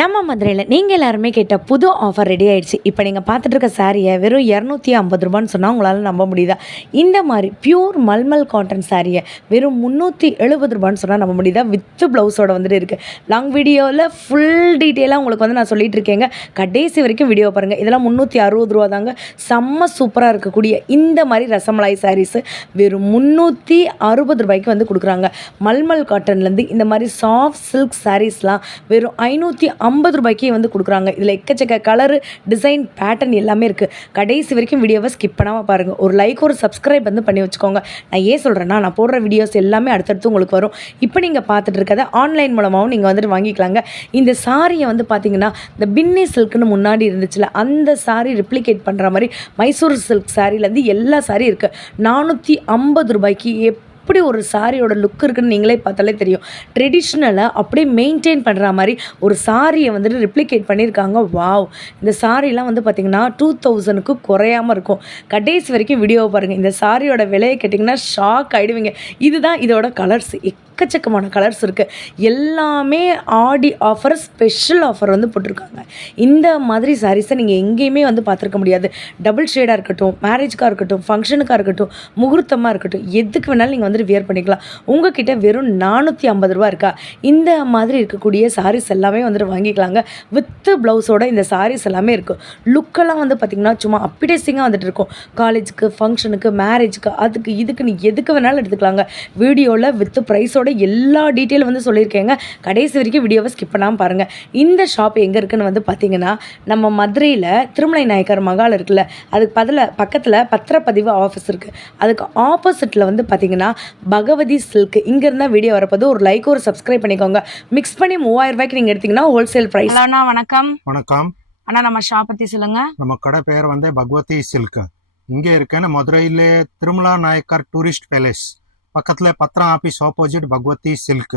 நம்ம மதுரையில் நீங்கள் எல்லாருமே கேட்ட புது ஆஃபர் ரெடி ஆயிடுச்சு. இப்போ நீங்கள் பார்த்துட்டு இருக்க சாரியை வெறும் 250 ரூபான்னு சொன்னால் உங்களால் நம்ப முடியுதா? இந்த மாதிரி பியூர் மல்மல் காட்டன் சாரியை வெறும் 370 ரூபான்னு சொன்னால் நம்ப முடியுதா? வித் ப்ளவுஸோட வந்துட்டு இருக்குது. லாங் வீடியோவில் ஃபுல் டீட்டெயிலாக உங்களுக்கு வந்து நான் சொல்லிட்டு இருக்கேங்க. கடைசி வரைக்கும் வீடியோ பாருங்கள். இதெல்லாம் 360 ரூபா தாங்க. செம்ம சூப்பராக இருக்கக்கூடிய இந்த மாதிரி ரசமலாய் சாரீஸு வெறும் 360 ரூபாய்க்கு வந்து கொடுக்குறாங்க. மல்மல் காட்டன்லேருந்து இந்த மாதிரி சாஃப்ட் சில்க் சாரீஸ்லாம் வெறும் 550 ரூபாய்க்கே வந்து கொடுக்குறாங்க. இதில் எக்கச்சக்க கலரு, டிசைன், பேட்டர்ன் எல்லாமே இருக்குது. கடைசி வரைக்கும் வீடியோவை ஸ்கிப் பண்ணாமல் பாருங்கள். ஒரு லைக், ஒரு சப்ஸ்கிரைப் வந்து பண்ணி வச்சுக்கோங்க. நான் ஏன் சொல்கிறேன்னா, நான் போடுற வீடியோஸ் எல்லாமே அடுத்தடுத்து உங்களுக்கு வரும். இப்போ நீங்கள் பார்த்துட்டு இருக்கிறத ஆன்லைன் மூலமாகவும் நீங்கள் வந்துட்டு வாங்கிக்கலாங்க. இந்த சாரியை வந்து பார்த்தீங்கன்னா, இந்த பின்னி சில்க்குன்னு முன்னாடி இருந்துச்சுல, அந்த சாரி ரிப்ளிகேட் பண்ணுற மாதிரி மைசூர் சில்க் சாரிலேருந்து எல்லா சாரி இருக்குது. 450 ரூபாய்க்கு எப்படி ஒரு சாரியோட லுக் இருக்குன்னு நீங்களே பார்த்தாலே தெரியும். ட்ரெடிஷ்னலாக அப்படியே மெயின்டைன் பண்ணுற மாதிரி ஒரு சாரியை வந்துட்டு ரிப்ளிகேட் பண்ணியிருக்காங்க. வாவ்! இந்த சாரிலாம் வந்து பார்த்திங்கன்னா 2000க்கு குறையாமல் இருக்கும். கடைசி வரைக்கும் வீடியோவை பாருங்கள். இந்த சாரியோட விலையை கேட்டிங்கன்னா ஷாக் ஆகிடுவீங்க. இதுதான் இதோட கலர்ஸ். எக்கச்சக்கமான கலர்ஸ் இருக்குது. எல்லாமே ஆடி ஆஃபர், ஸ்பெஷல் ஆஃபர் வந்து போட்டிருக்காங்க. இந்த மாதிரி சாரீஸை நீங்கள் எங்கேயுமே வந்து பார்த்துருக்க முடியாது. டபுள் ஷேடாக இருக்கட்டும், மேரேஜ்க்காக இருக்கட்டும், ஃபங்க்ஷனுக்காக இருக்கட்டும், முகூர்த்தமாக இருக்கட்டும், எதுக்கு வேணாலும் நீங்கள் வந்துட்டு வியர் பண்ணிக்கலாம். உங்ககிட்ட வெறும் 450 ரூபா இருக்கா? இந்த மாதிரி இருக்கக்கூடிய சாரீஸ் எல்லாமே வந்துட்டு வாங்கிக்கலாங்க. வித்து ப்ளவுஸோட இந்த சாரீஸ் எல்லாமே இருக்குது. லுக்கெல்லாம் வந்து பார்த்திங்கன்னா சும்மா அப்பிடேசிங்காக வந்துட்டு இருக்கும். காலேஜுக்கு, ஃபங்க்ஷனுக்கு, மேரேஜுக்கு, அதுக்கு இதுக்கு நீ எதுக்கு வேணாலும் எடுத்துக்கலாங்க. வீடியோவில் வித்து ப்ரைஸோட எல்லா டீட்டெயிலும் வந்து சொல்லியிருக்கேங்க. கடைசி வரைக்கும் வீடியோவை ஸ்கிப் பண்ணாமல் பாருங்கள். இந்த ஷாப் எங்கே இருக்குன்னு வந்து பார்த்திங்கன்னா, நம்ம மதுரையில் திருமலை நாயக்கர் மகால் இருக்குல்ல, அதுக்கு பக்கத்தில் பத்திரப்பதிவு ஆஃபீஸ் இருக்குது. அதுக்கு ஆப்போசிட்டில் வந்து பார்த்திங்கன்னா பகவதி சில்க். இங்கேருந்தா வீடியோ வரப்போது ஒரு லைக், ஒரு சப்ஸ்கிரைப் பண்ணிக்கோங்க. மிக்ஸ் பண்ணி 3000 ரூபாய்க்கு நீங்கள் எடுத்திங்கன்னா ஹோல்சேல் ப்ரைஸ். அண்ணா வணக்கம். வணக்கம் அண்ணா, நம்ம ஷாப் பற்றி சொல்லுங்கள். நம்ம கடை பேர் வந்து பகவதி சில்க். இங்கே இருக்கேன்னு மதுரையில் திருமலா நாயக்கர் டூரிஸ்ட் பேலேஸ் பக்கத்தில் பத்திரம் office opposite Bhagavathi silk.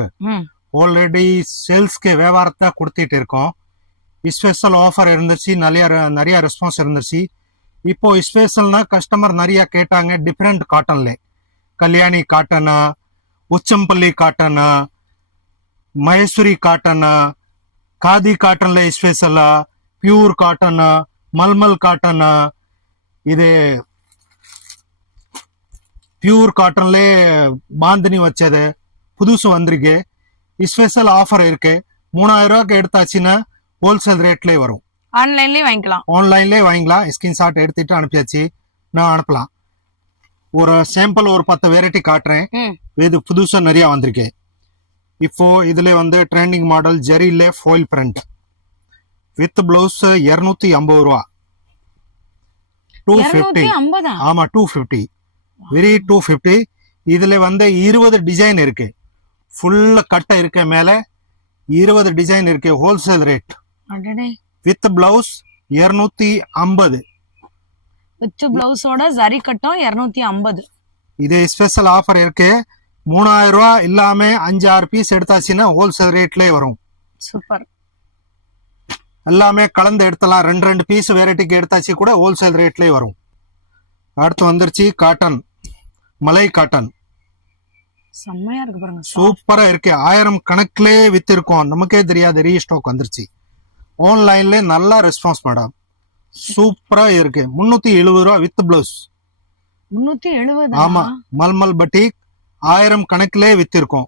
Already சேல்ஸ்க்கு வியாபாரத்தை கொடுத்துட்டு இருக்கோம். ஸ்பெஷல் ஆஃபர் இருந்துச்சு, நிறைய ரெஸ்பான்ஸ் இருந்துச்சு. இப்போ ஸ்பெஷல்னா கஸ்டமர் நிறைய கேட்டாங்க. டிஃப்ரெண்ட் காட்டன்ல கல்யாணி காட்டனா, உச்சம்பள்ளி காட்டனா, மைசூரி காட்டனா, காதி காட்டன்ல ஸ்பெஷலா, பியூர் காட்டனா, மல்மல் காட்டனா, இது பியூர் காட்டன்ல பாந்தினி வச்சது புதுசு வந்திருக்கு. ஸ்பெஷல் ஆஃபர் இருக்கு. 3000 ரூபாய்க்கு எடுத்தாச்சுன்னா ஹோல்சேல் ரேட்லேயே வரும். ஆன்லைன்லேயே வாங்கிக்கலாம். ஸ்கிரீன்ஷாட் எடுத்துட்டு அனுப்பியாச்சு. நான் அனுப்பலாம். ஒரு சாம்பிள் ஒரு 10 வெரைட்டி காட்டுறேன். இது புதுசா நிறைய வந்திருக்கு. இப்போ இதுல வந்து ட்ரெண்டிங் மாடல் ஜெரிலே ஃபாயில் பிரிண்ட் வித் பிளவுஸ் 250 ரூபா. 250. ஆமா, 250. வெரி 250. இதுல வந்து 20 டிசைன் இருக்கு. ஃபுல்ல கட்டை இருக்கு. மேல 20 டிசைன் இருக்கு. Wholesale rate with blouse 250. With பிளவுஸோட ஜரி கட்டம் 250. இது ஸ்பெஷல் ஆஃபர் இருக்கு. 3000 ரூபா இல்லாம 5-6 பீஸ் எடுத்தாச்சுன்னா ஹோல்சேல் ரேட்லயே வரும். சூப்பர். எல்லாமே கலந்து எடுத்தலாம். 2 பீஸ் வெரைட்டிக்கு எடுத்தாச்சு கூட ஹோல்சேல் ரேட்லயே வரும். அடுத்து வந்துருச்சு காட்டன், மலை காட்டன். செம்மையா இருக்கு பாருங்க. சூப்பரா இருக்கு. 1000 கணக்குல வித்து இருக்கும். நமக்கே தெரியாது. ரீஸ்டாக் வந்துருச்சு. ஆன்லைன்ல நல்ல ரெஸ்பான்ஸ் மேடம். சூப்பரா இருக்கு. 370 ரூபா வித் பிளவுஸ். 370? ஆமா, மல்மல் பட்டிக் 1000 கணக்குல வித்து இருக்கும்.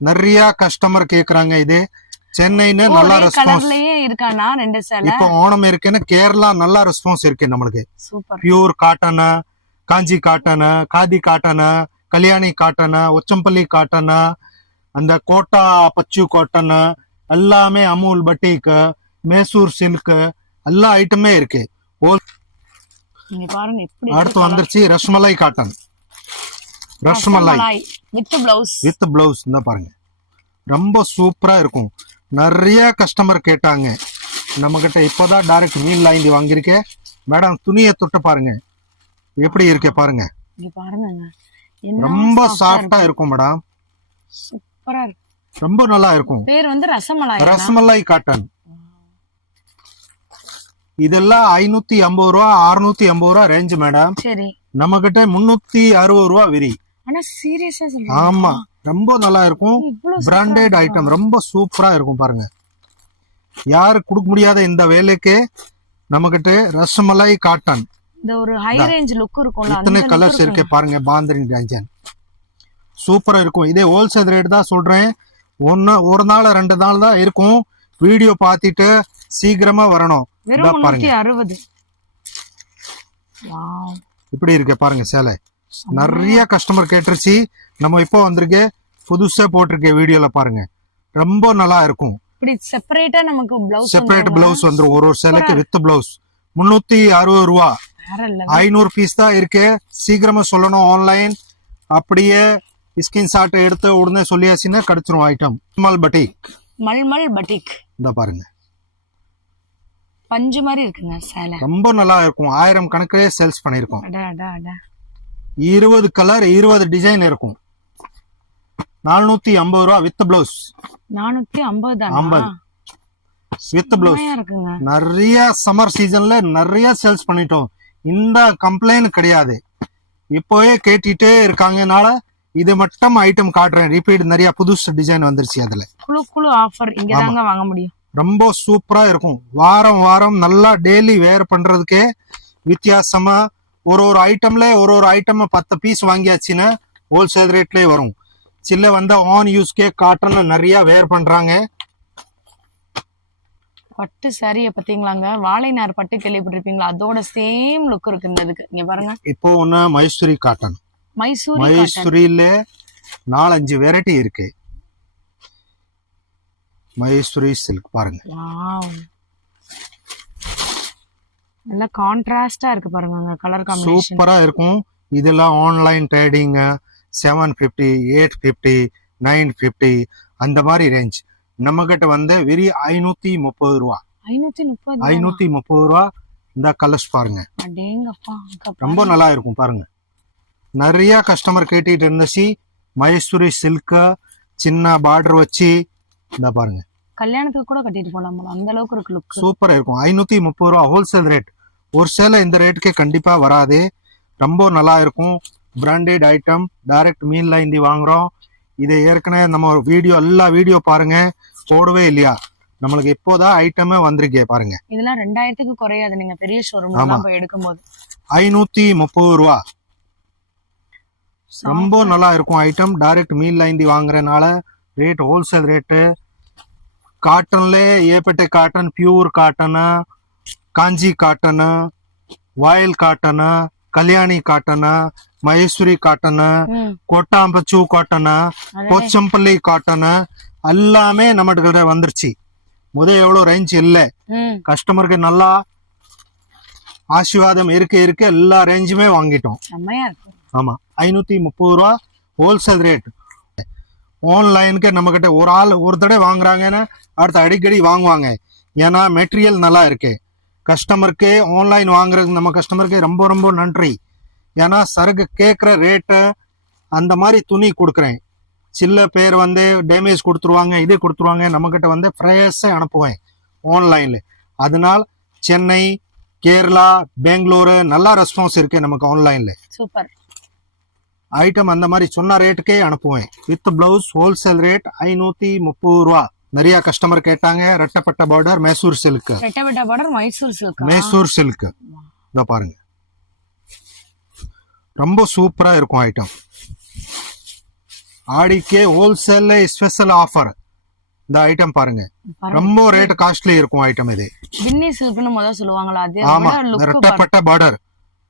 நிறைய கஸ்டமர் கேக்குறாங்க. இது சென்னைன்னு நல்ல ரெஸ்பான்ஸ் இருக்கானா? 2 சேலை. இப்போ ஓணம் இருக்குன்னு கேரளா நல்ல ரெஸ்பான்ஸ் இருக்கு நம்மளுக்கு. Super. Pure cotton, Kanchi cotton, Khadi cotton, Kalyani cotton, உச்சம்பள்ளி காட்டன், அந்த கோட்டா பச்சு காட்டன், எல்லாமே அமூல் பட்டிக், மேசூர் சில்க், எல்லா ஐட்டமே இருக்கு. பாருங்க. அடுத்து வந்துருச்சு ரஸ்மலை காட்டன். Rasmalai with blouse. இந்த பாருங்க, ரொம்ப சூப்பரா இருக்கும். நிறைய கஸ்டமர் கேட்டாங்க நம்ம கிட்ட. இப்போதான் டைரக்ட் மீன் லைன் வாங்கியிருக்கேன். மேடம், துணியை தொட்டு பாருங்க எப்படி இருக்கு பாருங்க. ரொம்ப சாஃப்டா இருக்கும் மேடம். சூப்பரா இருக்கு. ரொம்ப நல்லா இருக்கும். பேர் வந்து ரஸ்மலாய் காட்டன். இதெல்லாம் 550 ரூபா, 650 ரூபா ரேஞ்ச் மேடம். சரி. நம்ம கிட்ட 360 ரூபா விரி. ஆனா சீரியஸா சொல்றீங்க? ஆமா, ரொம்ப நல்லா இருக்கும். பிராண்டட் ஐட்டம், ரொம்ப சூப்பரா இருக்கும் பாருங்க. யாரு கொடுக்க முடியாத இந்த வேலைக்கு நம்மகிட்ட ரசமலை காட்டன் இந்த ஒரு ஹை ரேஞ்ச் லுக் இருக்கும்ல இத்தனை கலர்ஸ் இருக்கு பாருங்க. பாந்தினி டிசைன் சூப்பரா இருக்கும். இதே ஹோல்சேல் ரேட் தான் சொல்றேன். ஒரு நாள் 2 நாள் தான் இருக்கும். வீடியோ பார்த்துட்டு சீக்கிரமா வரணும். வெறும் பாருங்க 360. வாவ், இப்படி இருக்கு பாருங்க சேலை. நிறைய கஸ்டமர் கேட்டுருச்சு. நம்ம இப்போ வந்திருக்கே புதுசா போட்டிருக்கேன் வீடியோல பாருங்க. ரொம்ப நல்லா இருக்கும். இப்படி செப்பரேட்டா நமக்கு பிளவுஸ் செப்பரேட் பிளவுஸ் வந்துரும். ஒரு சேலைக்கு வித் பிளவுஸ் 360 ரூபா. வேற இல்ல. 500 பீஸ் தான் இருக்கு. சீக்கிரமா சொல்லணும். ஆன்லைன் அப்படியே ஸ்கிரீன்ஷாட் எடுத்து உடனே சொல்லியாச்சுன்னா கிடைச்சிரும் ஐட்டம். மல்மல் பட்டிக். மல்மல் பட்டிக். இந்த பாருங்க பஞ்சு மாதிரி இருக்குங்க சேலை. ரொம்ப நல்லா இருக்கும். 1000 கணக்கிலே சேல்ஸ் பண்ணிருக்கோம். அட அட அட. 20 கலர் 20 டிசைன் இருக்கும். 450 ரூபா வித் பிளவுஸ். 450 தான். 50 வித் பிளவுஸ் இருக்குங்க. நிறைய சம்மர் சீசன்ல நிறைய சேல்ஸ் பண்ணிட்டோம். இந்த கம்ப்ளைண்ட் கிடையாது. இப்போவே கேட்டுட்டே இருக்காங்கனால இது மட்டும் ஐட்டம் காட்டுறேன். ரிப்பீட் நிறைய புதுசு டிசைன் வந்துருச்சு. அதுல குழு குழு ஆஃபர் இங்க தாங்க வாங்க முடியும். ரொம்ப சூப்பரா இருக்கும். வாரம் வாரம் நல்லா டெய்லி வேர் பண்றதுக்கே வித்தியாசமா ஒரு ஐட்டம்ல ஒரு ஐட்டம் 10 பீஸ் வாங்கியாச்சுன்னா ஹோல்சேல் ரேட்லயே வரும். சில வந்து ஆன் யூஸ்க்கே காட்டன் நிறைய வேர் பண்றாங்க. பட்டு சாரிய பாத்தீங்களாங்க. வாழை நார் பட்டு கேள்விப்பட்டிருப்பீங்களா? அதோட சேம் லுக் இருக்கு இந்த இதுக்கு. இங்க பாருங்க. இப்போ ஒன்னு மைசூரி காட்டன். மைசூரியில 4-5 வெரைட்டி இருக்கு. மைசூரி சில்க் பாருங்க. நல்ல கான்ட்ராஸ்டா இருக்கு பாருங்க. கலர் காம்பினேஷன் சூப்பரா இருக்கும். இதெல்லாம் ஆன்லைன் ட்ரேடிங் 750, 850, 950 அந்த மாதிரி ரேஞ்ச். நம்ம கிட்ட வந்து வெறி 530 ரூபா. 530 ரூபா. இந்த கலர்ஸ் பாருங்க. ரொம்ப நல்லா இருக்கும் பாருங்க. நிறைய கஸ்டமர் கேட்டுட்டு இருந்துச்சு. மைசூரி சில்க் சின்ன பார்டர் வச்சு இந்த பாருங்க. கல்யாணத்துக்கு கூட கட்டிட்டு போலாம். அந்த அளவுக்கு இருக்கு லுக். சூப்பரா இருக்கும். 530 ரூபா ஹோல்சேல் ரேட். ஒரு சேலை இந்த ரேட்டுக்கே கண்டிப்பா வராது. ரொம்ப நல்லா இருக்கும். Branded item. டைரக்ட் மீன்ல இந்தி வாங்குறோம். இதை ஏற்கனவே நம்ம வீடியோ எல்லா வீடியோ பாருங்க. போடவே இல்லையா? நம்மளுக்கு இப்போதான் ஐட்டமே வந்திருக்கே பாருங்க. இதெல்லாம் 2000க்கு குறையாது. நீங்க பெரிய ஷோரூம்ல போய் எடுக்கும்போது 530 ரூபா. ரொம்ப நல்லா இருக்கும் ஐட்டம். டைரக்ட் மீன்ல இந்தி வாங்குறதுனால ரேட் ஹோல்சேல் ரேட்டு. காட்டன்ல ஏப்பட்டை cotton, pure cotton, Kanchi cotton, voile cotton, Kalyani cotton, Mysuri cotton, கொட்டாம்பச்சூ காட்டன், போச்சம்பள்ளி காட்டன் எல்லாமே நம்ம கிட்ட வந்துருச்சு. எவ்வளவு ரேஞ்ச் இல்ல. கஸ்டமருக்கு நல்லா ஆசீர்வாதம் இருக்க எல்லா ரேஞ்சுமே வாங்கிட்டோம். ஆமா 530 ரூபா ஹோல்சேல் ரேட். ஆன்லைனுக்கு நம்ம கிட்ட ஒரு தடவை வாங்குறாங்கன்னா அடுத்த அடிக்கடி வாங்குவாங்க. ஏன்னா மெட்டீரியல் நல்லா இருக்கு. கஸ்டமருக்கு ஆன்லைன் வாங்குறது நம்ம கஸ்டமருக்கு ரொம்ப ரொம்ப நன்றி. ஏன்னா சரக்கு கேட்குற ரேட்டு அந்த மாதிரி துணி கொடுக்குறேன். சில பேர் வந்து டேமேஜ் கொடுத்துருவாங்க, இது கொடுத்துருவாங்க. நம்மக்கிட்ட வந்து ஃப்ரெஷ்ஷாக அனுப்புவேன் ஆன்லைனில். அதனால் சென்னை, கேரளா, பெங்களூரு நல்லா ரெஸ்பான்ஸ் இருக்கு நமக்கு ஆன்லைனில். சூப்பர் ஐட்டம் அந்த மாதிரி சொன்ன ரேட்டுக்கே அனுப்புவேன். வித் பிளவுஸ் ஹோல்சேல் ரேட் 530 ரூபா. நிறைய கஸ்டமர் கேட்டாங்க. ரெட்டப்பட்ட பார்டர் மைசூர் சில்க். ரெட்டப்பட்ட border Mysore silk. Mysore silk இத பாருங்க. ரொம்ப சூப்பரா இருக்கும் ஐட்டம். ஆடிக்கே ஹோல்சேல்ல ஸ்பெஷல் ஆஃபர். இந்த ஐட்டம் பாருங்க. ரொம்ப ரேட் காஸ்ட்லி இருக்கும் ஐட்டம் இது. வின்னி சில்க்னு முத சொல்லுவாங்களா? அதே ஆமா. ரெட்டப்பட்ட பார்டர்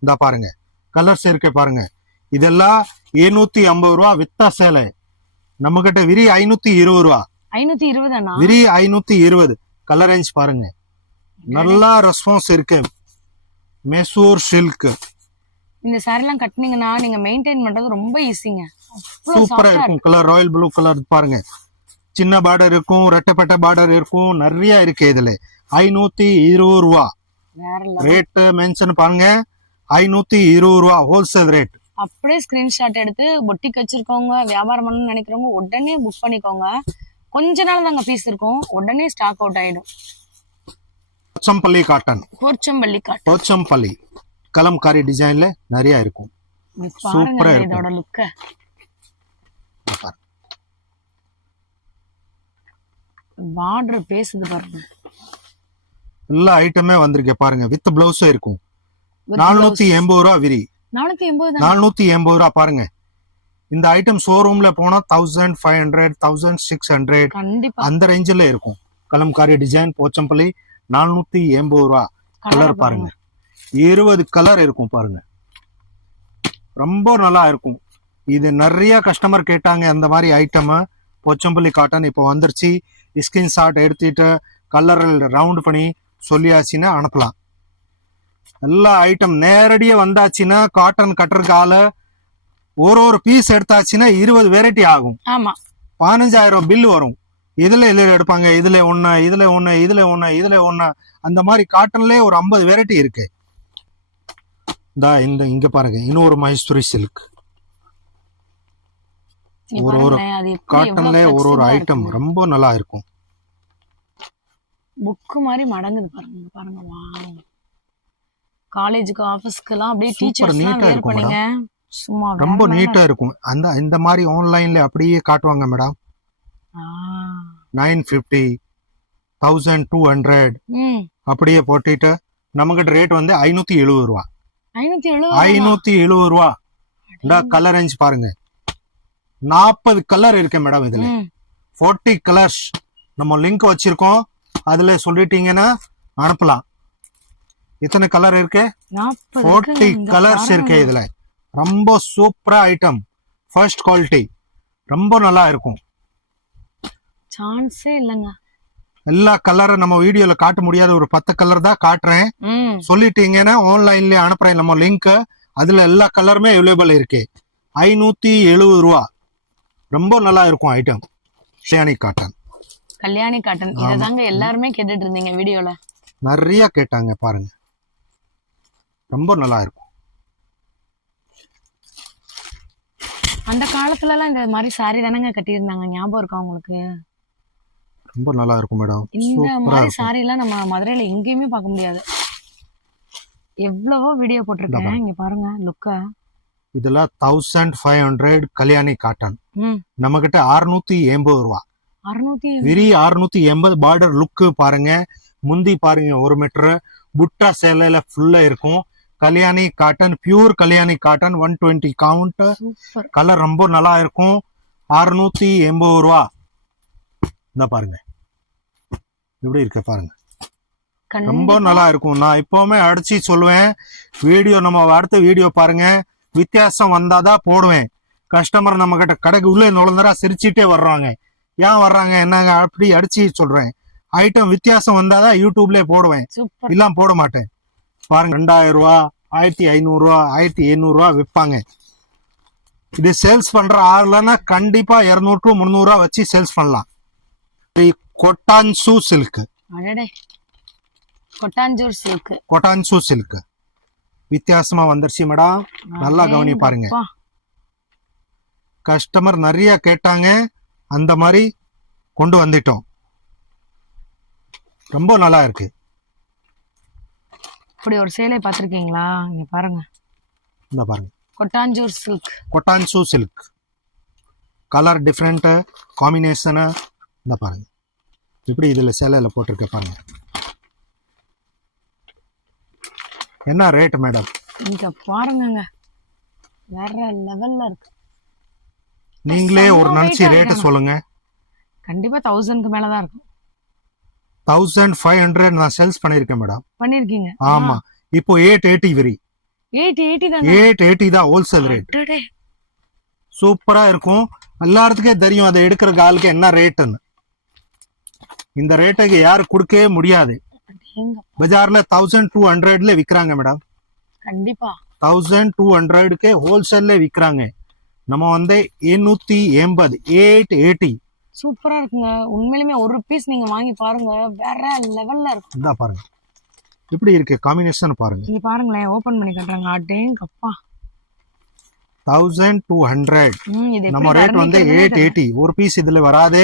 இந்த பாருங்க. கலர்ஸ் இருக்கு பாருங்க. இதெல்லாம் 750 ரூபா வித்தா சேலை. நம்ம கிட்ட விரி 520 ரூபா. 520 விரி 520. கலர் ரேஞ்ச் பாருங்க. நல்லா ரெஸ்பான்ஸ் இருக்கு. மைசூர் சில்க். இந்த சாரி எல்லாம் கட்டினீங்கன்னா நீங்க மெயின்டைன் பண்றது ரொம்ப ஈஸிங்க. சூப்பரா இருக்கும். கலர் ராயல் ப்ளூ கலர் பாருங்க. சின்ன பார்டர் இருக்கும், ரெட்டப்பட்ட பார்டர் இருக்கும். நிறைய இருக்கு இதுல. 520 ரூபா ரேட் மென்ஷன் பாருங்க. 520 ரூபா ஹோல்சேல் ரேட். அப்படியே ஸ்கிரீன்ஷாட் எடுத்து பொட்டிக்கு வச்சிருக்கவங்க, வியாபாரம் பண்ணணும்னு நினைக்கிறவங்க உடனே புக் பண்ணிக்கோங்க. கொஞ்ச நாள் தாங்க பீஸ் இருக்கும். உடனே ஸ்டாக் அவுட் ஆயிடும். போச்சம்பள்ளி காட்டன். போச்சம்பள்ளி கலம்காரி டிசைன்ல நிறைய இருக்கும். சூப்பரா இருக்கும். இதோட லுக் பார்டர் பேசுது பாருங்க. எல்லா ஐட்டமே வந்திருக்கு பாருங்க, வித் பிளவுஸும் இருக்கும். 480 ரூபா விரி, 480 480 ரூபா பாருங்க. இந்த ஐட்டம் ஷோரூம்ல போனா 1500 1600 கண்டிப்பா அந்த ரேஞ்சில இருக்கும். கலம்காரி டிசைன் போச்சம்பள்ளி 480 ரூபா. கலர் பாருங்க, 20 கலர் இருக்கும் பாருங்க, ரொம்ப நல்லா இருக்கும். இது நிறைய கஸ்டமர் கேட்டாங்க அந்த மாதிரி ஐட்டம். போச்சம்பள்ளி காட்டன் இப்போ வந்துருச்சு. ஸ்கிரீன்ஷாட் எடுத்துட்டு கலர் ரவுண்ட் பண்ணி சொல்லியாச்சுன்னா அனுப்பலாம். எல்லா ஐட்டம் நேரடியா வந்தாச்சுன்னா காட்டன் கட்டுறதுக்கால ஒரு பீஸ் எடுத்தாச்சுன்னா 20 வெரைட்டி ஆகும். ஆமா 15,000 பில் வரும். இதுல எடுப்பாங்க, இதுல ஒண்ணு, இதுல ஒண்ணு, இதுல ஒண்ணு, இதுல ஒண்ணு, அந்த மாதிரி காட்டன்லயே ஒரு 50 வெரைட்டி இருக்கு. இந்த இங்க பாருங்க, இன்னொரு மைசூரி சில்க். ஒரு காட்டன்ல ஒரு ஐட்டம் ரொம்ப நல்லா இருக்கும். புக் மாதிரி மடங்குது பாருங்க பாருங்க. வாவ், காலேஜுக்கு ஆபீஸ்க்கு எல்லாம் அப்படியே டீச்சர்ஸ் எல்லாம் வேர் பண்ணீங்க, சும்மா ரொம்ப நீட்டா இருக்கும். அந்த இந்த மாதிரி ஆன்லைன்ல அப்படியே காட்டுவாங்க மேடம். 950 1200 அப்படியே போட்டுட்டு நமக்கிட்ட ரேட் வந்து 570 ரூபா. 570 ரூபா. இந்த கலர் ரேஞ்ச் பாருங்க, 40 கலர் இருக்கு மேடம். இதுல 40 கலர்ஸ். நம்ம லிங்க் வச்சிருக்கோம், அதுல சொல்லிட்டீங்கன்னா அனுப்பலாம். இத்தனை கலர் இருக்கு, 40 கலர்ஸ் இருக்கு இதுல. ரொம்ப சூப்பரா ஐட்டம், ஃபர்ஸ்ட் குவாலிட்டி, ரொம்ப நல்லா இருக்கும். சான்ஸே இல்லங்க. எல்லா கலரும் நம்ம வீடியோல காட்ட முடியாத ஒரு 10 கலர் தான் காட்டுறேன். சொல்லிட்டீங்கன்னா ஆன்லைன்ல அனுப்புறேன் நம்ம லிங்க், அதுல எல்லா கலருமே அவைலபிள் இருக்கு. 570 ரூபா. ரொம்ப நல்லா இருக்கும் item. Kalyani cotton, Kalyani cotton. இததாங்க எல்லாருமே கேட்டுட்டு இருந்தீங்க வீடியோல, நிறைய கேட்டாங்க பாருங்க. ரொம்ப நல்லா இருக்கும். அந்த காலத்துல எல்லாம் இந்த மாதிரி சாரி தானங்க கட்டி இருந்தாங்க, ஞாபகம் இருக்கா உங்களுக்கு? ரொம்ப நல்லா இருக்கும் மேடம். இந்த மாதிரி சாரி எல்லாம் நம்ம மதுரையில எங்கேயுமே பார்க்க முடியாது. எவ்வளவோ வீடியோ போட்டிருக்கேன், இங்க பாருங்க லுக்க. இதுல 1500 கல்யாணி காட்டன். நம்ம கிட்ட 680 ரூபா. 680 வெரி 680. பார்டர் லுக் பாருங்க, முந்தி பாருங்க 1 மீட்டர், புட்டா சேலையில ஃபுல்லா இருக்கும். Kalyani cotton, pure Kalyani cotton, 120 count. Colour ரொம்ப நல்லா இருக்கும். 680 ரூபா. இந்த பாருங்க எப்படி இருக்கு பாருங்க, ரொம்ப நல்லா இருக்கும். நான் இப்பவுமே அடிச்சு சொல்லுவேன், வீடியோ நம்ம அடுத்த வீடியோ பாருங்க, வித்தியாசம் வந்தாதான் போடுவேன். கஸ்டமர் நம்ம கிட்ட கடைக்கு உள்ளே நுழைந்தா சிரிச்சுட்டே வர்றாங்க. ஏன் வர்றாங்க என்னங்க அப்படி அடிச்சு சொல்றேன். ஐட்டம் வித்தியாசம் வந்தாதான் யூடியூப்ல போடுவேன், இல்லாம போட மாட்டேன். பாருங்க 2000 ரூபா, 1500 ரூபா, 1700 ரூபா விற்பாங்க. இது சேல்ஸ் பண்ற ஆளுன்னா கண்டிப்பா 200 to 300 ரூபா வச்சு சேல்ஸ் பண்ணலாம். கொட்டான்சு சில்க், கொட்டாஞ்சூர் சில்க், கொட்டான்சு சில்க் வித்தியாசமா வந்துருச்சு மேடம். நல்லா கவனி பாருங்க. கஸ்டமர் நிறைய கேட்டாங்க, அந்த மாதிரி கொண்டு வந்துட்டோம். ரொம்ப நல்லா இருக்கு. இப்படி ஒரு சேலை பாத்திருக்கீங்களா? இங்க பாருங்க, இந்த பாருங்க கொட்டாஞ்சூர் சில்க், கொட்டான்சு சில்க். Colour different combination. இந்த பாருங்க இப்படி இதுல சேலையில போட்டிருக்க பாருங்க. என்ன ரேட் மேடம்? இங்க பாருங்க, வேற லெவல்ல இருக்கு. நீங்களே ஒரு நினைச்சு ரேட் சொல்லுங்க. கண்டிப்பா 1000க்கு மேலதான் இருக்கும். 1500 நான் சேல்ஸ் பண்ணிருக்கேன் மேடம். பண்ணிருக்கீங்க? ஆமா. இப்போ 880 வரி. 880 தான். 880 தான் ஹோல்சேல் ரேட். சூப்பரா இருக்கும். எல்லாத்துக்கே தெரியும் அதை எடுக்கிற ஆளுக்கு என்ன ரேட்டுன்னு. இந்த ரேட்டுக்கு யாரும் கொடுக்கவே முடியாது. பஜார்ல 1200 விக்கிறாங்க மேடம். கண்டிப்பா 1200 ஹோல்சேல்ல விக்கிறாங்க. நம்ம வந்து 880, 880. சூப்பரா இருக்குங்க. உண்மையிலுமே ஒரு பீஸ் நீங்க வாங்கி பாருங்க, வேற லெவல்ல இருக்கும். இந்த பாருங்க இப்படி இருக்கு காம்பினேஷன் பாருங்க. நீங்க பாருங்களேன், ஓபன் பண்ணி காட்டுறாங்க. அடேங்கப்பா 1200. நம்ம ரேட் வந்து 880. ஒரு பீஸ் இதுல வராது.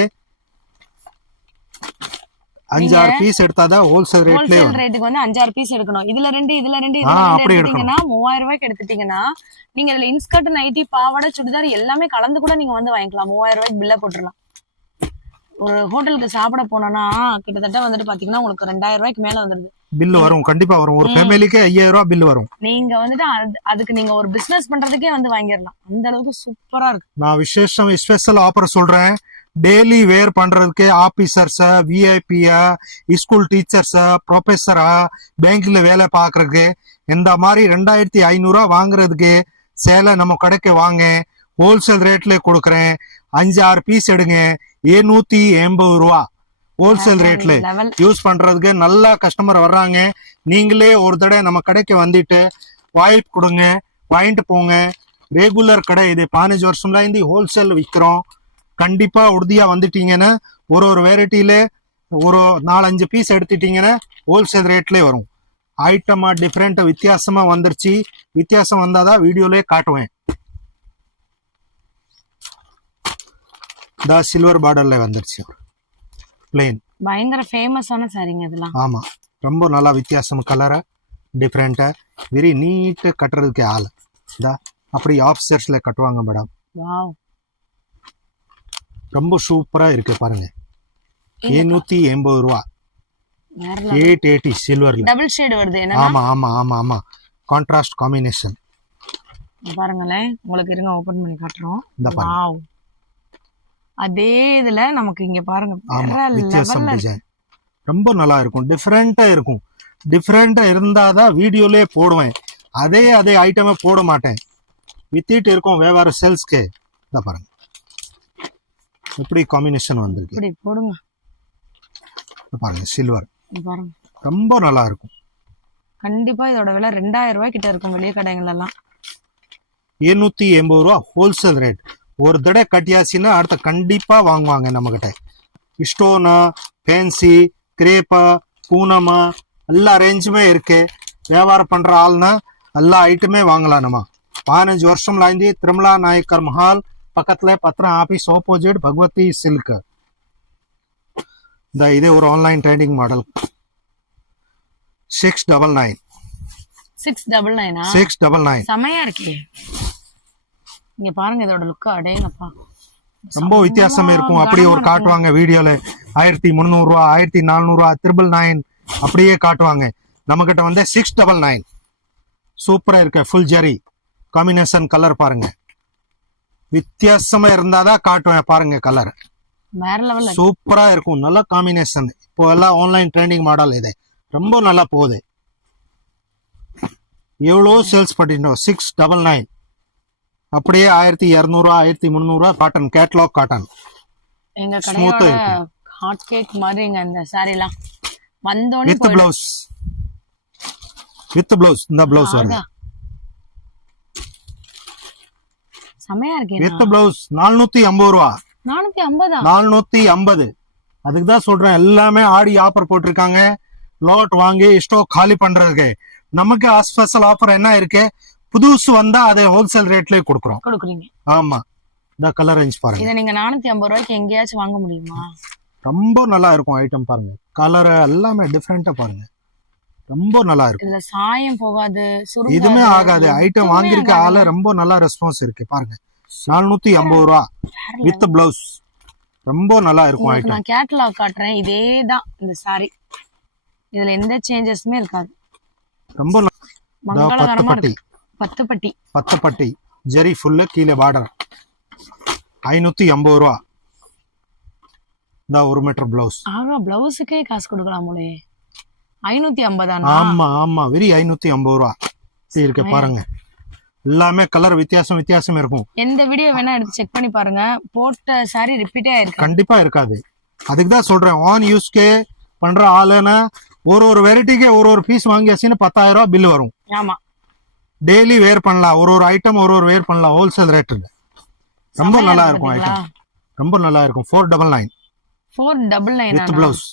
5-6 பீஸ் எடுத்தாதான் ஹோல்சேல் ரேட்லயே. ஹோல்சேல் ரேட்டுக்கு வந்து 5-6 பீஸ் எடுக்கணும். இதுல 2 எடுத்தீங்கன்னா 3000 ரூபாய்க்கு எடுத்துட்டீங்கன்னா நீங்க இதுல இன்ஸ்கர்ட், நைட்டி, பாவாடை, சுடிதார் எல்லாமே கலந்து கூட நீங்க வந்து வாங்கிக்கலாம். 3000 ரூபாய்க்கு பில்ல போட்டுடலாம். ஒரு ஹோட்டலுக்கு சாப்பிட போனோம்னா கிட்டத்தட்ட வந்துட்டு பாத்தீங்கன்னா உங்களுக்கு 2000 ரூபாய்க்கு மேல வந்துருது. பில் வரும், கண்டிப்பா வரும். ஒரு ஃபேமிலிக்கு 5000 ரூபாய் பில் வரும். நீங்க வந்துட்டு அதுக்கு நீங்க ஒரு பிசினஸ் பண்றதுக்கே வந்து வாங்கிடலாம், அந்த அளவுக்கு சூப்பரா இருக்கு. நான் விசேஷம் ஸ்பெஷல் ஆஃபர் சொல்றேன். டெய்லி வேர் பண்றதுக்கு ஆபீசர்ஸ், விஐபி, ஸ்கூல் டீச்சர்ஸ், ப்ரொஃபஸரா, பேங்க்ல வேலை பாக்குறதுக்கு இந்த மாதிரி 2500 ரூபாய் வாங்குறதுக்கு சேலை நம்ம கடைக்கு வாங்க. ஹோல்சேல் ரேட்ல கொடுக்குறேன். 5-6 பீஸ் எடுங்க, 780 ரூபா ஹோல்சேல் ரேட்ல லெவல். யூஸ் பண்றதுக்கு நல்லா கஸ்டமர் வர்றாங்க. நீங்களே ஒரு தடவை நம்ம கடைக்கு வந்துட்டு வாய்ப்பு கொடுங்க, வாங்கிட்டு போங்க. ரெகுலர் கடை இது, 15 வருஷம்ல இந்த ஹோல்சேல் விற்கிறோம். கண்டிப்பா உறுதியா வந்துட்டீங்கன்னா ஒரு வெரைட்டில ஒரு 4-5 பீஸ் எடுத்துட்டீங்கன்னா ஹோல்சேல் ரேட்லயே வரும். ஐட்டமா டிஃப்ரெண்ட் வித்தியாசமா வந்துருச்சு. வித்தியாசம் வந்தாதான் வீடியோலயே காட்டுவேன். இந்த சில்வர் பார்டர்ல வந்துருச்சு பிளேன். பயங்கர ஃபேமஸான சாரிங்க இதெல்லாம். ஆமா, ரொம்ப நல்லா வித்தியாசம், கலரா டிஃப்ரெண்டா, வெரி நீட் கட்டுறதுக்கு ஆள். இந்த அப்படி ஆஃபீஸர்ஸ்ல கட்டுவாங்க மேடம். வாவ், ரொம்ப சூப்பரா இருக்கு பாருங்க. 780 ரூபா, வேற லெவல். 880 சில்வர்ல. டபுள் ஷேட் வருது என்ன? ஆமா ஆமா ஆமா ஆமா, கான்ட்ராஸ்ட் காம்பினேஷன். பாருங்களேன், உங்களுக்கு இருங்க ஓபன் பண்ணி காட்டுறோம். இந்த பாருங்க. வாவ், அதே இதுல நமக்கு இங்க பாருங்க ஆமா, வேற வித்தியாசம் லெவல்ல டிசைன் ரொம்ப நல்லா இருக்கும். டிஃப்ரெண்டா இருக்கும். டிஃப்ரெண்டா இருந்தாதான் வீடியோலயே போடுவேன். அதே ஐட்டமே போட மாட்டேன். வித்திட்டு இருக்கும் வியாபார சேல்ஸ்க்கு. இந்த பாருங்க, இப்படி காம்பினேஷன் வந்திருக்கு. இப்படி போடுங்க. இந்த பாருங்க, சில்வர் இங்க பாருங்க, ரொம்ப நல்லா இருக்கும். கண்டிப்பா இதோட விலை 2000 ரூபாய் கிட்ட இருக்கும் வெளிய கடைகள் எல்லாம். 780 ரூபா ஹோல்சேல் ரேட். ஒரு தடவை கட்டியாச்சுன்னா அடுத்த கண்டிப்பா வாங்குவாங்க நம்ம கிட்ட. ஸ்டோனு, ஃபேன்சி, கிரேப்பா, பூனமா எல்லா ரேஞ்சுமே இருக்கு. வியாபாரம் பண்ற ஆள்னா எல்லா ஐட்டமே வாங்கலாம். நம்ம 15 வருஷம்ல இருந்து திருமலா நாயக்கர் மஹால் பக்கத்துல பத்திரம் ஆபீஸ் ஆப்போசிட் பகவதி சில்க். இந்த இதே ஒரு ஆன்லைன் ட்ரேடிங் மாடல் 699. 699 699 செமையா இருக்கே. இங்க பாருங்க இதோட லுக், அடேங்கப்பா, ரொம்ப வித்தியாசம் இருக்கும். அப்படி ஒரு காட்டுவாங்க வீடியோல 1300 ரூபா, 1400 ரூபா, 999 அப்படியே காட்டுவாங்க. நம்ம கிட்ட வந்து 699. சூப்பரா இருக்கு. Full zari combination. கலர் பாருங்க, வித்தியாசமா இருந்தாதான் காட்டுவேன். பாருங்க கலர் வேற லெவல்ல சூப்பரா இருக்கும். நல்ல காம்பினேஷன். இப்போ எல்லாம் ஆன்லைன் ட்ரெண்டிங் மாடல் இது, ரொம்ப நல்லா போகுது. எவ்வளோ சேல்ஸ் பண்ணிட்டோம். 699 அப்படியே 1200 1300 காட்டன், கேட்லாக் காட்டன். எங்க Smooth-ஆ கடையோட இருக்கும். ஹாட் கேக் மாதிரிங்க இந்த சாரிலாம். வந்தோடனே வித் பிளவுஸ், வித் பிளவுஸ். இந்த பிளவுஸ் வருது செமையா இருக்கே. வித் பிளவுஸ் 450 ரூபா. 450. 450. அதுக்கு தான் சொல்றேன், எல்லாமே ஆடி ஆஃபர் போட்டிருக்காங்க. லாட் வாங்கி ஸ்டாக் காலி பண்றதுக்கு. நமக்கு ஸ்பெஷல் ஆஃபர் என்ன இருக்கு, புதுசு வந்தா அதை ஹோல்சேல் ரேட்லயே கொடுக்குறோம். கொடுக்குறீங்க. ஆமா, இந்த கலர் ரேஞ்ச் பாருங்க. இதை நீங்க 450 ரூபாய்க்கு எங்கேயாச்சும் வாங்க முடியுமா? ரொம்ப நல்லா இருக்கும் ஐட்டம். பாருங்க கலர் எல்லாமே டிஃப்ரெண்டா பாருங்க, ரொம்ப நல்லா இருக்கும். இதுல சாயம் போகாது, சுருங்காது, இதுமே ஆகாது. ஐட்டம் வாங்கியிருக்க ஆளு ரொம்ப நல்லா ரெஸ்பான்ஸ் இருக்கு. பாருங்க 450 ரூபா வித் பிளவுஸ், ரொம்ப நல்லா இருக்கும் உங்களுக்கு ஐட்டம். நான் கேட்டலாக் காட்டுறேன். இதேதான் இந்த சாரி, இதுல எந்த சேஞ்சஸுமே இருக்காது. ரொம்ப மங்களகரமா 10 இருக்கு. 10 பட்டி, 10 பட்டி ஜெரி ஃபுல்லு, கீழே பார்டர். 550 ரூபா. இந்த 1 மீட்டர் பிளவுஸ். ஆனா பிளவுஸுக்கே காசு கொடுக்கலாம் போலே. 550. ஆமா ஆமா, வெரி 550 ரூபா இருக்கு. பாருங்க எல்லாமே கலர் வித்தியாசம் வித்தியாசம் இருக்கும். எந்த வீடியோ வேணா எடுத்து செக் பண்ணி பாருங்க, போட்ட சாரி ரிப்பீட்டே ஆயிருக்கு. கண்டிப்பா இருக்காது. அதுக்கு தான் சொல்றேன், ஆன் யூஸ்க்கே பண்ற ஆளுன்னா ஒரு வெரைட்டிக்கு ஒரு பீஸ் வாங்கியாச்சுன்னு 10,000 ரூபா பில் வரும். ஆமா, டெய்லி வேர் பண்ணலாம். ஒரு ஐட்டம் ஒரு வேர் பண்ணலாம். Wholesale rate. ரொம்ப நல்லா இருக்கும் ஐட்டம், ரொம்ப நல்லா இருக்கும். 499. 499 வித் பிளவுஸ்.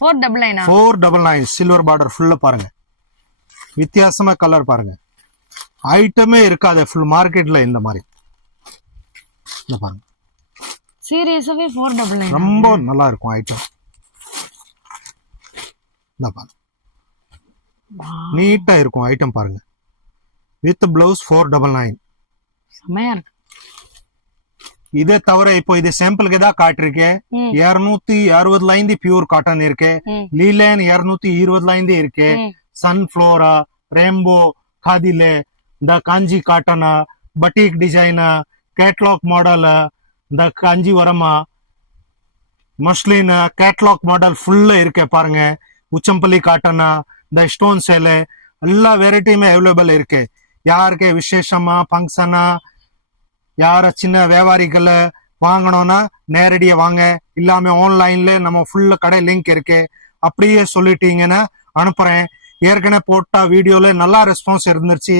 499. 499 சில்வர் பார்டர் ஃபுல்லா பாருங்க. வித்தியாசமா கலர் பாருங்க. ஐட்டமே இருக்காது ஃபுல் மார்க்கெட்ல இந்த மாதிரி. இந்த பாருங்க, சீரியஸாவே 499. ரொம்ப நல்லா இருக்கும் ஐட்டம். இந்த பாருங்க, நீட்டா இருக்கும் ஐட்டம் பாருங்க. With blouse 499. செமையா இருக்கு. இதே தவிர இப்போ இது சாம்பிளுக்கு தான் காட்டிருக்கேன். 260 பியூர் காட்டன் இருக்கு, லீலேன் 220 இருக்கு, சன்ஃபிளோரா, ரெயின்போ, காதிலே, இந்த Kanchi cotton, batik design, catalogue model, இந்த காஞ்சி வரமா மஸ்லின் கேட்லாக் மாடல் ஃபுல்லா இருக்கு பாருங்க. உச்சம்பள்ளி காட்டன், இந்த ஸ்டோன் சேலை எல்லா வெரைட்டியுமே அவைலபிள் இருக்கு. யாருக்கு விசேஷமா ஃபங்க்ஷனா யார சின்ன வியாபாரிகள் வாங்கணும்னா நேரடியா வாங்க, இல்லாம ஆன்லைன்ல நம்ம ஃபுல்லா கடை லிங்க் இருக்கு, அப்படியே சொல்லிட்டீங்கன்னா அனுப்புறேன். ஏற்கனவே போட்ட வீடியோல நல்லா ரெஸ்பான்ஸ் இருந்துச்சு.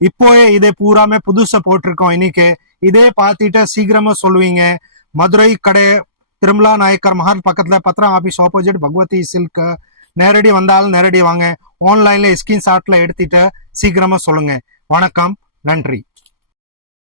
இப்போயே இதே பூராமே புதுசா போட்டிருக்கோம். இன்னைக்கு இதே பார்த்துட்டு சீக்கிரமா சொல்லுவீங்க. மதுரை கடை திருமலா நாயக்கர் மஹால் பக்கத்துல பத்திரம் ஆபீஸ் ஆப்போசிட் பகவதி சில்க். நேரடி வந்தாலும் நேரடி வாங்க, ஆன்லைன்ல ஸ்கிரீன்ஷாட்ல எடுத்துட்டு சீக்கிரமா சொல்லுங்க. வணக்கம், நன்றி.